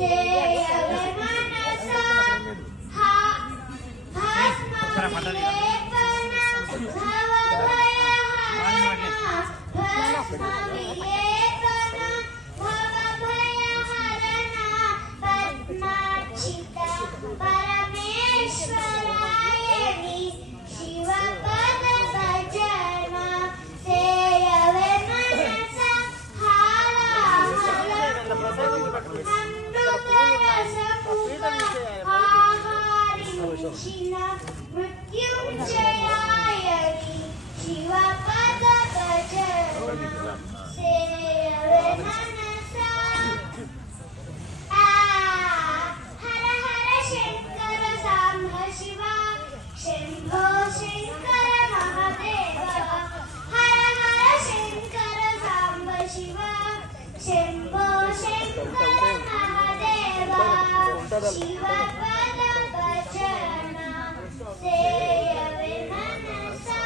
సేయవే మనసా భస్మవిలేపన భవభయహరణ భస్మవిలేపన భవభయహరణ పద్మాక్షిత పరమేశ్వరాయని శివపద భజన సేయవే మనసా మృత్యుంజయాయని శివపద భజన సేయవే మనసా హర హర శంకర సాంబ శివ శంభో శంకర మహాదేవ హర హర శంకర సాంబ శివ శంభో శంకర మహాదేవ శివపద భజన సేయవే మనసా